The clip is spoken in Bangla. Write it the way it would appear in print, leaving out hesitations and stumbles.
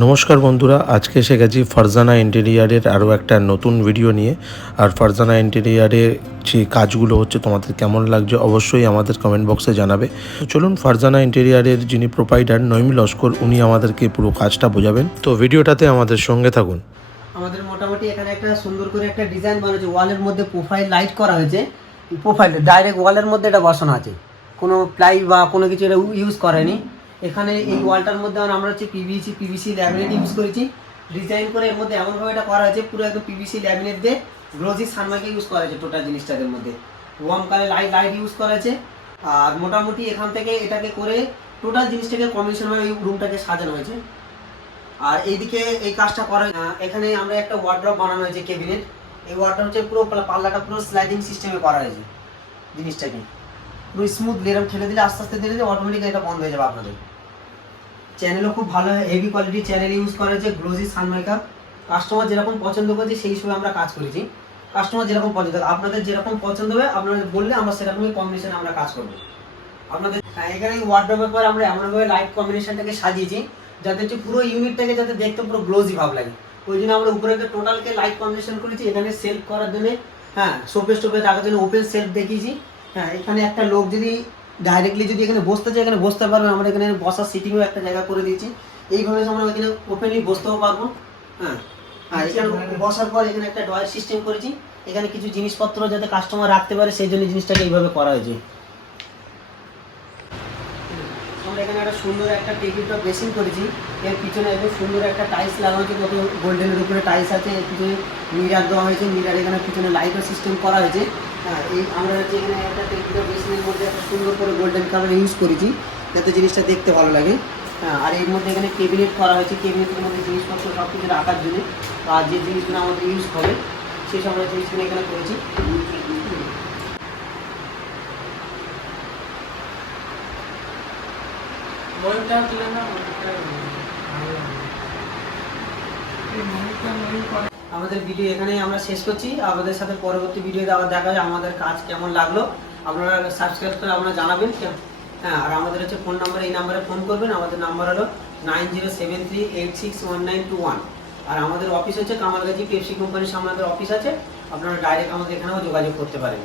নমস্কার বন্ধুরা, আজকে এসে গেছি ফারজানা ইন্টেরিয়ারের আরও একটা নতুন ভিডিও নিয়ে। আর ফারজানা ইন্টেরিয়ারে যে কাজগুলো হচ্ছে তোমাদের কেমন লাগছে অবশ্যই আমাদের কমেন্ট বক্সে জানাবে। তো চলুন, ফারজানা ইন্টেরিয়ারের যিনি প্রোপাইটার নঈম লস্কর, উনি আমাদেরকে পুরো কাজটা বোঝাবেন। তো ভিডিওটাতে আমাদের সঙ্গে থাকুন। আমাদের মোটামুটি এখানে একটা সুন্দর করে একটা ডিজাইন বানাচ্ছে, ওয়ালের মধ্যে প্রোফাইল লাইট করা হয়েছে। প্রোফাইল ডাইরেক্ট ওয়ালের মধ্যে এটা বসানো আছে, কোনো প্লাই বা কোনো কিছু এটা ইউজ করেনি। এখানে এই ওয়ালটার মধ্যে আমরা হচ্ছে পিভিসি ল্যামিনেট ইউজ করেছি। ডিজাইন করে এর মধ্যে এমনভাবে এটা করা হয়েছে, পুরো একদম পিভিসি ল্যামিনেট দিয়ে গ্লোজি সানমাইকা ইউজ করা হয়েছে। টোটাল জিনিসটার মধ্যে ওয়ার্ম কালার লাইট ইউজ করা হয়েছে। আর মোটামুটি এখান থেকে এটাকে করে টোটাল জিনিসটাকে কম্বিনেশনভাবে এই রুমটাকে সাজানো হয়েছে। আর এইদিকে এই কাজটা করা, এখানে আমরা একটা ওয়ার্ড্রপ বানানো হয়েছে, ক্যাবিনেট। এই ওয়ার্ড্রপ হচ্ছে পুরো পাল্লাটা পুরো স্লাইডিং সিস্টেমে করা হয়েছে। জিনিসটাকে পুরো স্মুথ এরকম ঠেলে দিলে আস্তে আস্তে ধীরে ধীরে অটোমেটিক এটা বন্ধ হয়ে যাবে। আপনাদের চ্যানেলও খুব ভালো হেভি কোয়ালিটির চ্যানেল ইউজ করা হয়েছে, গ্লোজি সানমাইকা। কাস্টমার যেরকম পছন্দ করেছে সেই হিসেবে আমরা কাজ করেছি। কাস্টমার যেরকম পছন্দ, আপনাদের যেরকম পছন্দ হবে আপনারা বললে আমরা সেরকমই কম্বিনেশনে আমরা কাজ করবো আপনাদের। এখানে ওয়ার্ড্রপের পর আমরা এমনভাবে লাইট কম্বিনেশনটাকে সাজিয়েছি যাতে হচ্ছে পুরো ইউনিটটাকে যাতে দেখতে পুরো গ্লোজি ভাব লাগে। ওই জন্য আমরা উপরে টোটালকে লাইট কম্বিনেশন করেছি। এখানে সেলফ করার জন্য, শোপে রাখার জন্য ওপেন সেলফ দেখিয়েছি। এখানে একটা লোক যদি ডাইরেক্টলি যদি এখানে বসতে চাই এখানে বসতে পারবে। আমরা এখানে বসার সিটিংও একটা জায়গা করে দিয়েছি। এইভাবে আমরা এখানে ওপেনলি বসতেও পারবো। এখানে বসার পর এখানে একটা ড্রয়ার সিস্টেম করেছি। এখানে কিছু জিনিসপত্র যাতে কাস্টমার রাখতে পারে সেই জন্য জিনিসটাকে এইভাবে করা হয়েছে। আমরা এখানে একটা সুন্দর একটা টেবিল টপ বেসিন করেছি। এর পিছনে একদম সুন্দর একটা টাইলস লাগানো হয়েছে, কত গোল্ডেনের উপরে টাইলস আছে। এর পিছনে মিরার দেওয়া হয়েছে, মিরার এখানে পিছনে লাইটও সিস্টেম করা হয়েছে। এই আমরা হচ্ছে এখানে একটা টেবিল টপ বেসিনের মধ্যে একটা সুন্দর করে গোল্ডেন কালার ইউজ করেছি যাতে জিনিসটা দেখতে ভালো লাগে। আর এর মধ্যে এখানে ক্যাবিনেট করা হয়েছে, ক্যাবিনেটের মধ্যে জিনিসপত্র সব কিছু রাখার জন্য। আর যে জিনিসগুলো আমাদের ইউজ হবে সেই সব জিনিসগুলো এখানে করেছি। আমাদের ভিডিও এখানেই আমরা শেষ করছি। আমাদের সাথে পরবর্তী ভিডিওতে আবার দেখা যায় আমাদের কাজ কেমন লাগলো। আপনারা সাবস্ক্রাইব করে আপনারা জানাবেন। আর আমাদের হচ্ছে ফোন নাম্বার, এই নাম্বারে ফোন করবেন। আমাদের নাম্বার হলো 9073861921। আর আমাদের অফিস হচ্ছে কামালগাছি পেপসি কোম্পানির সামনে আমাদের অফিস আছে। আপনারা ডাইরেক্ট আমাদের এখানেও যোগাযোগ করতে পারেন।